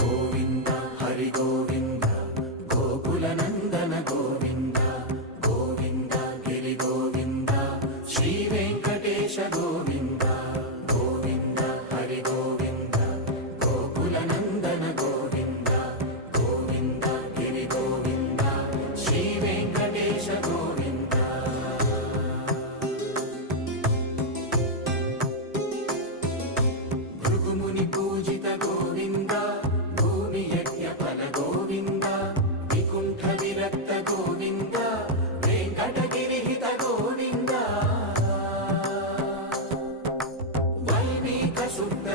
గోవింద హరి గోవింద గోకుల నందన గోవింద గోవింద గిరి గోవింద శ్రీ వెంకటేశ గోవింద గోవింద హరి గోవింద గోకుల నందన గోవింద గోవింద గిరి గోవింద శ్రీ వెంకటేశ గోవింద భృగుముని పూజిత గోవింద భూమి యజ్ఞ ఫల గోవింద వికుంఠ విరక్త గోవింద వెంకటగిరిహిత గోవింద వైదిక శుద్ధ